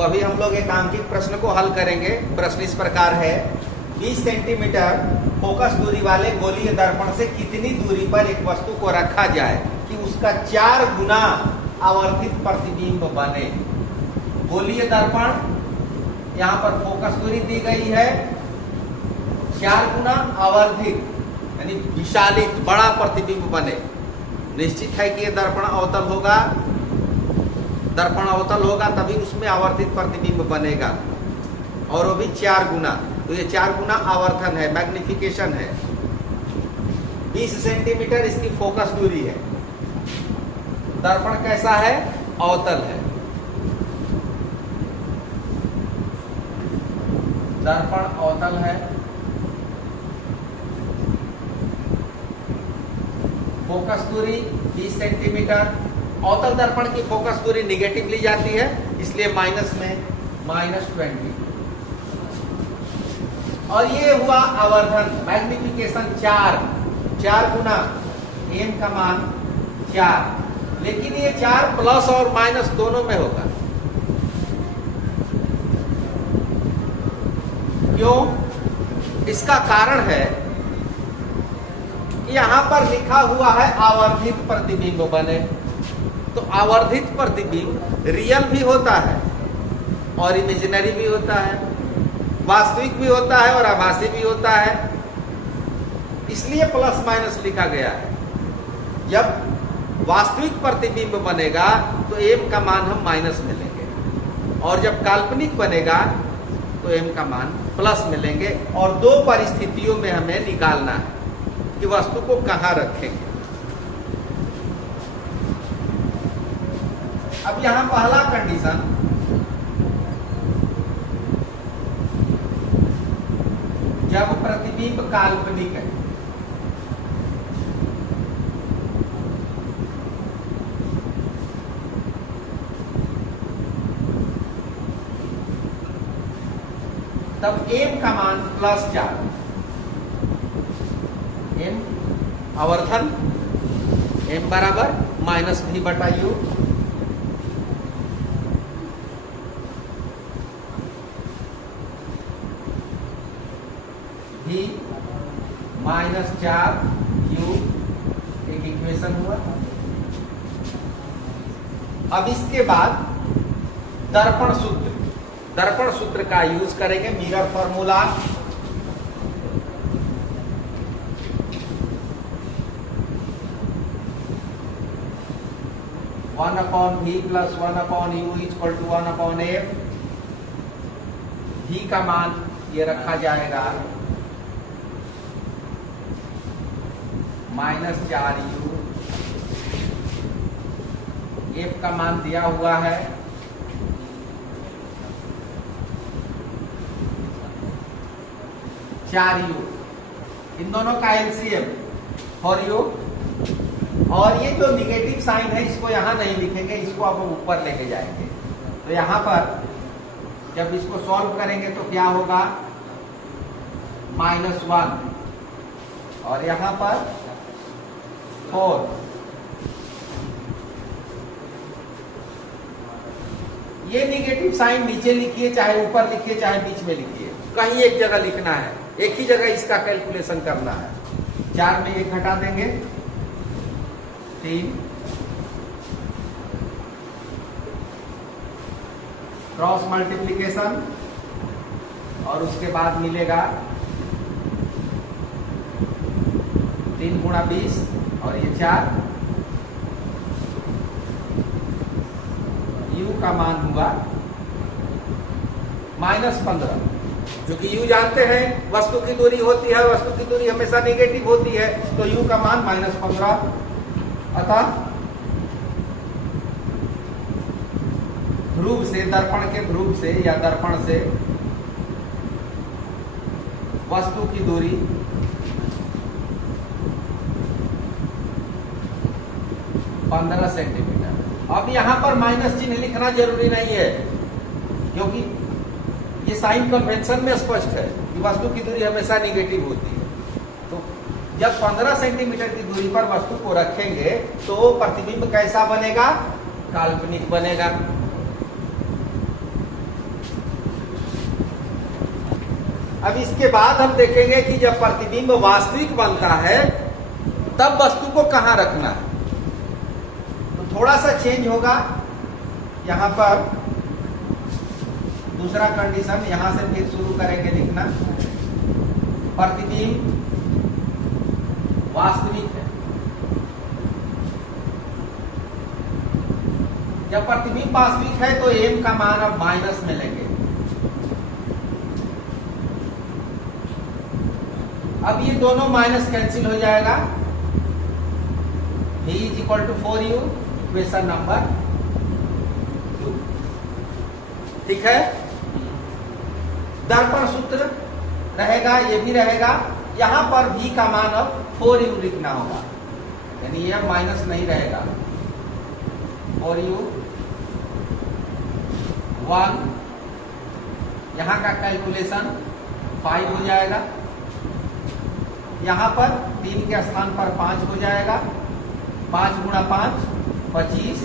तो अभी हम लोग एक आंकिक प्रश्न को हल करेंगे। प्रश्न इस प्रकार है, 20 सेंटीमीटर फोकस दूरी वाले गोलीय दर्पण से कितनी दूरी पर एक वस्तु को रखा जाए कि उसका 4 गुना आवर्धित प्रतिबिंब बने। गोलीय दर्पण, यहाँ पर फोकस दूरी दी गई है 4 गुना आवर्धित, यानी विशालित बड़ा प्रतिबिंब बने। निश्चित है कि ये दर्पण अवतल होगा, दर्पण अवतल होगा तभी उसमें आवर्धित प्रतिबिंब बनेगा, और वो भी 4 गुना। तो ये 4 गुना आवर्धन है, मैग्निफिकेशन है। 20 सेंटीमीटर इसकी फोकस दूरी है। दर्पण कैसा है? अवतल है। दर्पण अवतल है। फोकस दूरी 20 सेंटीमीटर। अवतल दर्पण की फोकस दूरी निगेटिव ली जाती है, इसलिए माइनस में -20। और ये हुआ आवर्धन, मैग्निफिकेशन 4 गुना, m का मान 4। लेकिन ये 4 प्लस और माइनस दोनों में होगा। क्यों? इसका कारण है कि यहां पर लिखा हुआ है आवर्धित प्रतिबिंब बने। तो आवर्धित प्रतिबिंब रियल भी होता है और इमेजिनरी भी होता है, वास्तविक भी होता है और आभासी भी होता है, इसलिए प्लस माइनस लिखा गया है। जब वास्तविक प्रतिबिंब बनेगा तो m का मान हम माइनस में लेंगे, और जब काल्पनिक बनेगा तो m का मान प्लस में लेंगे। और 2 परिस्थितियों में हमें निकालना है कि वस्तु को कहां रखेंगे। अब यहां पहला कंडीशन, जब प्रतिबिंब काल्पनिक है, तब m का मान +4। m आवर्धन, m बराबर -v/u। v -4u एक इक्वेशन हुआ। अब इसके बाद दर्पण सूत्र का यूज करेंगे, mirror formula. One upon v + 1/u = 1/f। v का मान ये रखा जाएगा -4u। f का मान दिया हुआ है 4u। इन दोनों का एलसीएम फॉर u। और ये जो निगेटिव साइन है इसको यहां नहीं लिखेंगे, इसको आप ऊपर लेके जाएंगे। तो यहां पर जब इसको सॉल्व करेंगे तो क्या होगा? -1, और यहां पर 4। ये निगेटिव साइन नीचे लिखिए, चाहे ऊपर लिखिए, चाहे बीच में लिखिए, कहीं एक जगह लिखना है, एक ही जगह इसका कैलकुलेशन करना है। 4 में 1 घटा देंगे, 3। क्रॉस मल्टीप्लिकेशन, और उसके बाद मिलेगा 3 × 20, और ये 4। u का मान हुआ -15, जो कि u जानते हैं वस्तु की दूरी होती है, वस्तु की दूरी हमेशा नेगेटिव होती है, तो u का मान -15। अतः ध्रुव से, दर्पण के ध्रुव से या दर्पण से वस्तु की दूरी 15 सेंटीमीटर। अब यहां पर माइनस चिन्ह लिखना जरूरी नहीं है, क्योंकि ये साइन कन्वेंशन में स्पष्ट है कि वस्तु की दूरी हमेशा नेगेटिव होती है। तो जब 15 सेंटीमीटर की दूरी पर वस्तु को रखेंगे तो प्रतिबिंब कैसा बनेगा? काल्पनिक बनेगा। अब इसके बाद हम देखेंगे कि जब प्रतिबिंब वास्तविक बनता है तब वस्तु को कहां रखना है। तो थोड़ा सा चेंज होगा यहां पर। दूसरा कंडीशन यहां से फिर शुरू करेंगे लिखना। प्रतिबिंब वास्तविक है। जब प्रतिबिंब वास्तविक है तो m का मान अब माइनस में लेंगे। अब ये दोनों माइनस कैंसिल हो जाएगा। v is equal to 4u, equation number 2। ठीक है। दर्पण सूत्र रहेगा, ये भी रहेगा। यहां पर v का मान अब 4u लिखना होगा, यानी यह माइनस नहीं रहेगा। 4u 1, यहां का कैलकुलेशन 5 हो जाएगा। यहां पर 3 के स्थान पर 5 हो जाएगा। 5 गुणा 5 25,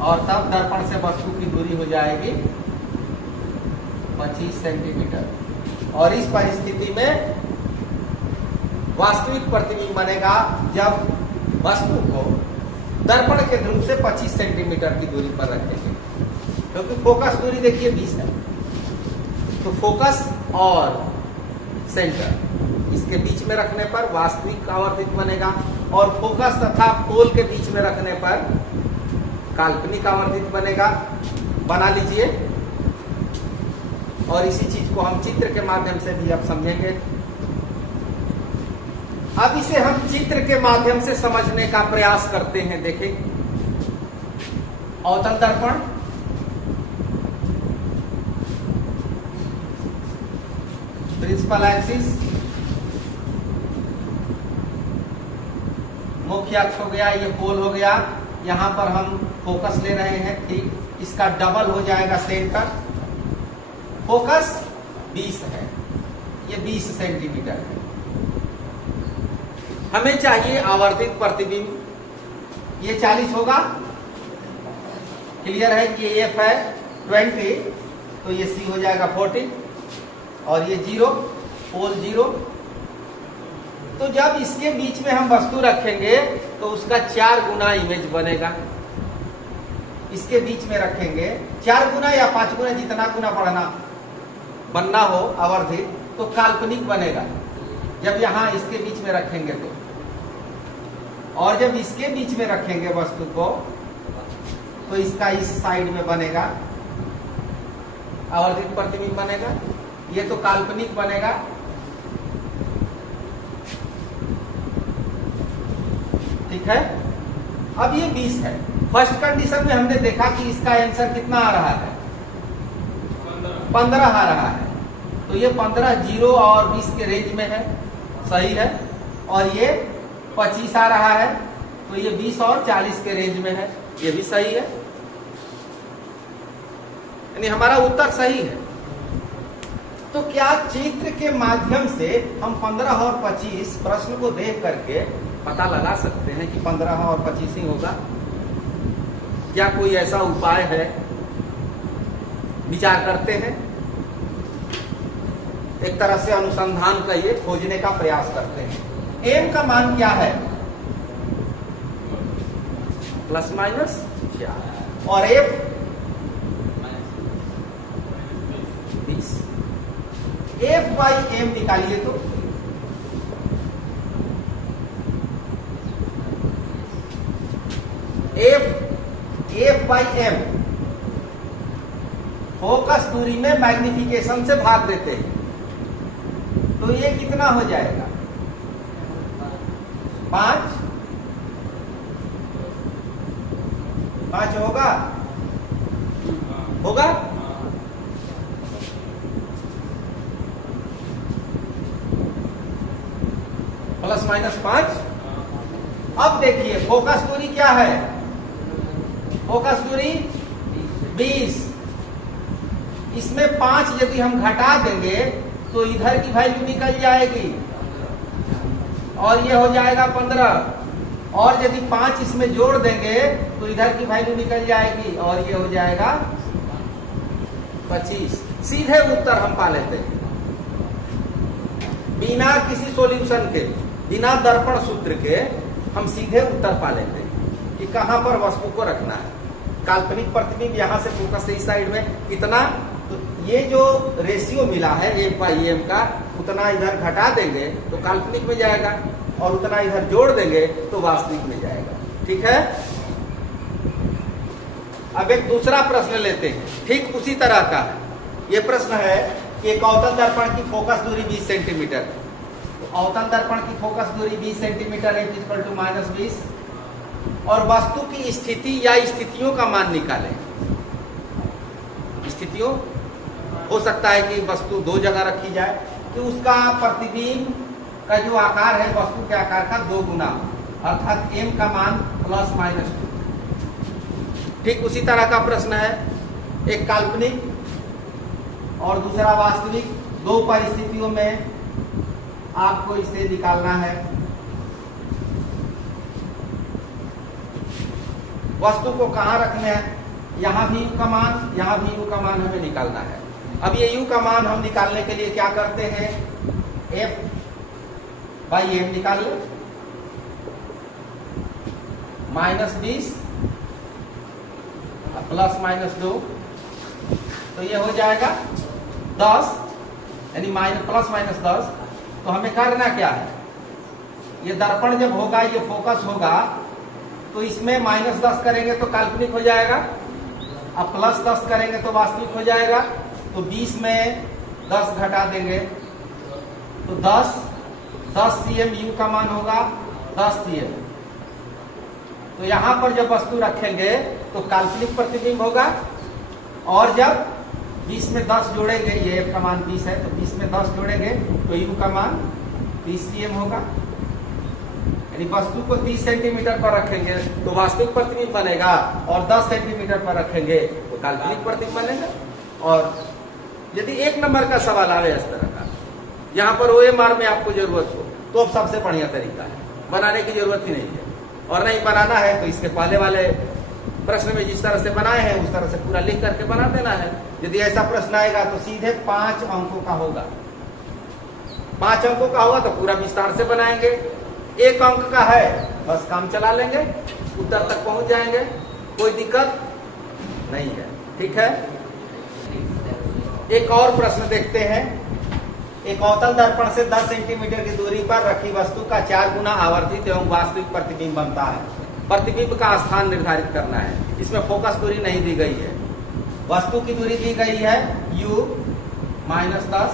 और तब दर्पण से वस्तु की दूरी हो जाएगी 25 सेंटीमीटर। और इस परिस्थिति में वास्तविक प्रतिबिंब बनेगा जब वस्तु को दर्पण के ध्रुव से 25 सेंटीमीटर की दूरी पर रखेंगे, क्योंकि फोकस दूरी देखिए 20 है। तो फोकस और सेंटर इसके बीच में रखने पर वास्तविक आवर्धित बनेगा, और फोकस तथा पोल के बीच में रखने पर काल्पनिक आवर्धित बनेगा। बना लीजिए, और इसी चीज को हम चित्र के माध्यम से भी अब समझेंगे। अब इसे हम चित्र के माध्यम से समझने का प्रयास करते हैं। देखें, अवतल दर्पण, प्रिंसिपल एक्सिस, मुख्य अक्ष हो गया, ये पोल हो गया। यहां पर हम फोकस ले रहे हैं, ठीक, इसका डबल हो जाएगा सेंटर। फोकस 20 है, ये 20 सेंटीमीटर है। हमें चाहिए आवर्धित प्रतिबिंब, ये 40 होगा। क्लियर है कि एफ है 20, तो ये सी हो जाएगा 40, और ये 0, पोल 0। तो जब इसके बीच में हम वस्तु रखेंगे तो उसका 4 गुना इमेज बनेगा। इसके बीच में रखेंगे 4 गुना या 5 गुना, जितना गुना बनना हो आवर्धित, तो काल्पनिक बनेगा जब यहां इसके बीच में रखेंगे तो। और जब इसके बीच में रखेंगे वस्तु को तो इसका इस साइड में बनेगा आवर्धित प्रतिबिंब बनेगा। ये तो काल्पनिक बनेगा। ठीक है। अब ये 20 है। फर्स्ट कंडीशन में हमने देखा कि इसका आंसर कितना आ रहा है, 15 आ रहा है। तो ये 15 0 और 20 के रेंज में है, सही है। और ये 25 आ रहा है, तो ये 20 और 40 के रेंज में है, ये भी सही है। यानी हमारा उत्तर सही है। तो क्या चित्र के माध्यम से हम 15 और 25 प्रश्न को देख करके पता लगा सकते हैं कि 15 और 25 ही होगा? क्या कोई ऐसा उपाय है? विचार करते हैं, एक तरह से अनुसंधान करिए, खोजने का प्रयास करते हैं। एम का मान क्या है? प्लस माइनस क्या? और एफ 20। एफ बाई एम निकालिए तो एफ बाई एम फोकस दूरी में मैग्निफिकेशन से भाग देते हैं, तो ये कितना हो जाएगा? 5 होगा, होगा। Plus minus 5। अब देखिए फोकस दूरी क्या है? फोकस दूरी 20। इसमें 5 यदि हम घटा देंगे तो इधर की वैल्यू निकल जाएगी और ये हो जाएगा 15। और यदि 5 इसमें जोड़ देंगे तो इधर की वैल्यू निकल जाएगी और ये हो जाएगा 25। सीधे उत्तर हम पा लेते हैं बिना किसी सॉल्यूशन के, बिना दर्पण सूत्र के हम सीधे उत्तर पा लेते हैं कि कहां पर वस्तु को रखना है। काल्पनिक प्रतिबिंब यहां से फोकस से इस साइड में कितना, तो ये जो रेशियो मिला है M/M का, उतना इधर घटा देंगे तो काल्पनिक में जाएगा और उतना इधर जोड़ देंगे तो वास्तविक में जाएगा। ठीक है। अब एक दूसरा प्रश्न लेते हैं, ठीक उसी तरह का। ये प्रश्न है कि एक अवतल दर्पण की फोकस दूरी 20 सेंटीमीटर। तो अवतल दर्पण की फोकस दूरी 20 सेंटीमीटर है, इक्वल टू -20, और वस्तु की स्थिति या स्थितियों का मान निकालें। स्थितियों हो सकता है कि वस्तु दो जगह रखी जाए, कि उसका प्रतिबिंब का जो आकार है वस्तु के आकार का 2 गुना, अर्थात m का मान ±2। ठीक उसी तरह का प्रश्न है, एक काल्पनिक और दूसरा वास्तविक, दो परिस्थितियों में आपको इसे निकालना है। वस्तु को कहां रखना है, यहां भी u का मान, यहां भी u का मान हमें निकालना है। अब ये u का मान हम निकालने के लिए क्या करते हैं, F/m निकाल लो, -20 ±2, तो ये हो जाएगा 10, यानी ±10। तो हमें करना क्या है, ये दर्पण जब होगा, ये फोकस होगा, तो इसमें -10 करेंगे तो काल्पनिक हो जाएगा, अब +10 करेंगे तो वास्तविक हो जाएगा। तो 20 में 10 घटा देंगे तो 10 cm u का मान होगा 10 cm। तो यहां पर जब वस्तु रखेंगे तो काल्पनिक प्रतिबिंब होगा, और जब 20 में 10 जोड़ेंगे, ये f का मान 20 है, तो 20 में 10 जोड़ेंगे तो u का मान 30 cm होगा। यानी वस्तु को 30 सेंटीमीटर पर रखेंगे तो वास्तविक प्रतिबिंब बनेगा, और 10 सेंटीमीटर पर रखेंगे तो काल्पनिक प्रतिबिंब बनेगा। और यदि 1 नंबर का सवाल आवे इस तरह का, यहाँ पर OMR में आपको जरूरत हो, तो अब सबसे बढ़िया तरीका है, बनाने की जरूरत ही नहीं है। और नहीं बनाना है तो इसके पहले वाले प्रश्न में जिस तरह से बनाए हैं उस तरह से पूरा लिख करके बना देना है। यदि ऐसा प्रश्न आएगा तो सीधे 5 अंकों का होगा, 5 अंकों का होगा तो पूरा विस्तार से बनाएंगे। 1 अंक का है, बस काम चला लेंगे, उत्तर तक पहुंच जाएंगे, कोई दिक्कत नहीं है। ठीक है। एक और प्रश्न देखते हैं। एक अवतल दर्पण से 10 सेंटीमीटर की दूरी पर रखी वस्तु का 4 गुना आवर्तित एवं वास्तविक प्रतिबिंब बनता है। प्रतिबिंब का स्थान निर्धारित करना है। इसमें फोकस दूरी नहीं दी गई है, वस्तु की दूरी दी गई है u -10,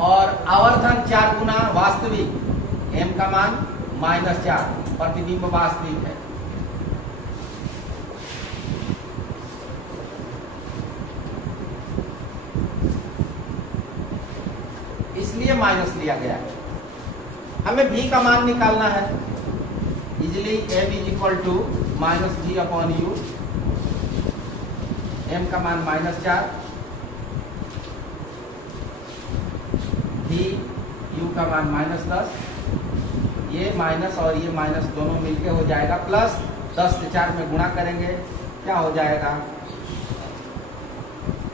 और आवर्धन 4 गुना वास्तविक, m का मान -4, प्रतिबिंब वास्तविक है। इसलिए माइनस लिया गया है। हमें v का मान निकालना है, इजिली m = -v/u, m का मान -4, v u का मान -10, ये माइनस और ये माइनस दोनों मिलके हो जाएगा प्लस, 10 से 4 में गुणा करेंगे क्या हो जाएगा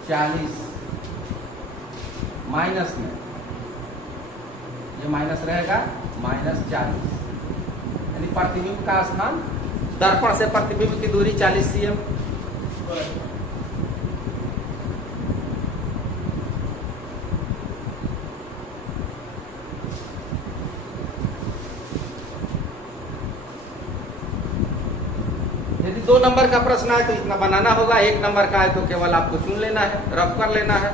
40, माइनस में ये माइनस रहेगा -40, यानी प्रतिबिंब का स्थान, दर्पण से प्रतिबिंब की दूरी 40 cm। यदि 2 नंबर का प्रश्न है तो इतना बनाना होगा, 1 नंबर का है तो केवल आपको चुन लेना है, रफ कर लेना है।